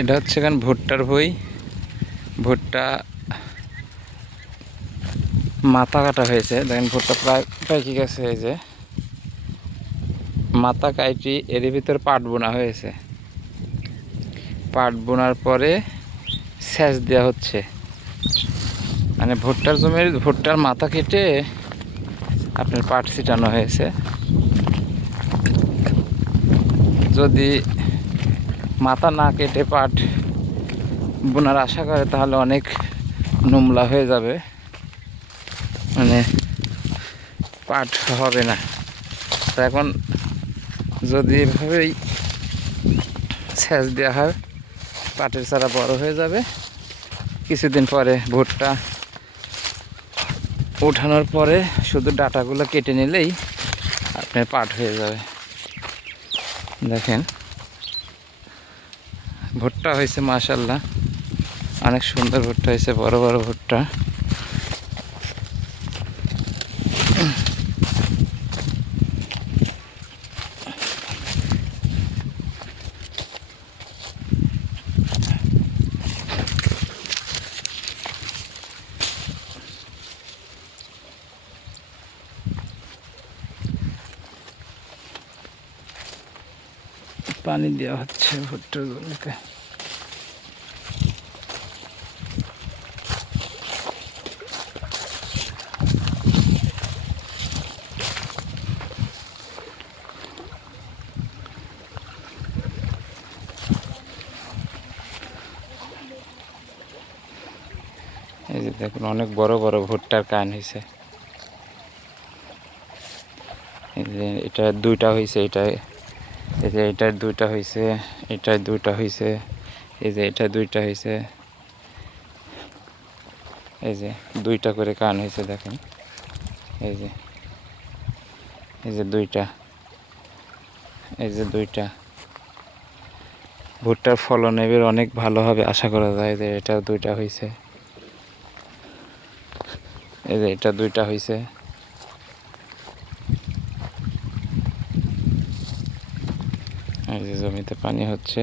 এটা হচ্ছে এখন ভুট্টার ভুঁই। ভুট্টা মাথা কাটা হয়েছে, দেখেন ভুট্টা প্রায় পেকে গেছে। এই যে মাথা কাটি এর ভিতরে পাট বোনা হয়েছে। পাট বোনার পরে সেচ দেওয়া হচ্ছে, মানে ভুট্টার জমির ভুট্টার মাথা কেটে আপনার পাট ছিটানো হয়েছে। যদি মাথা না কেটে পাট বোনার আশা করে তাহলে অনেক নোংরা হয়ে যাবে, মানে পাট হবে না। তো এখন যদি এভাবেই সেচ দেওয়া হয় পাটের চারা বড় হয়ে যাবে। কিছুদিন পরে ভুট্টা ওঠানোর পরে শুধু ডাটাগুলো কেটে নিলেই আপনার পাট হয়ে যাবে। দেখেন ভুট্টা হয়েছে মাশাআল্লাহ, অনেক সুন্দর ভুট্টা হয়েছে, বড় বড় ভুট্টা। পানি দেওয়া হচ্ছে ভুট্টার জমিতে। এই যে দেখুন অনেক বড় বড় ভুট্টার কান হয়েছে। এই যে এটা দুইটা হয়েছে, এটা এই যে এটার দুইটা হয়েছে, এটার দুইটা হয়েছে, এই যে এটা দুইটা হয়েছে, এই যে দুইটা করে কান হয়েছে দেখেন। এই যে এই যে দুইটা, এই যে দুইটা। ভুট্টার ফলন এবার অনেক ভালো হবে আশা করা যায়। যে এটা দুইটা হয়েছে, এই যে এটা দুইটা হয়েছে। এই যে জমিতে পানি হচ্ছে।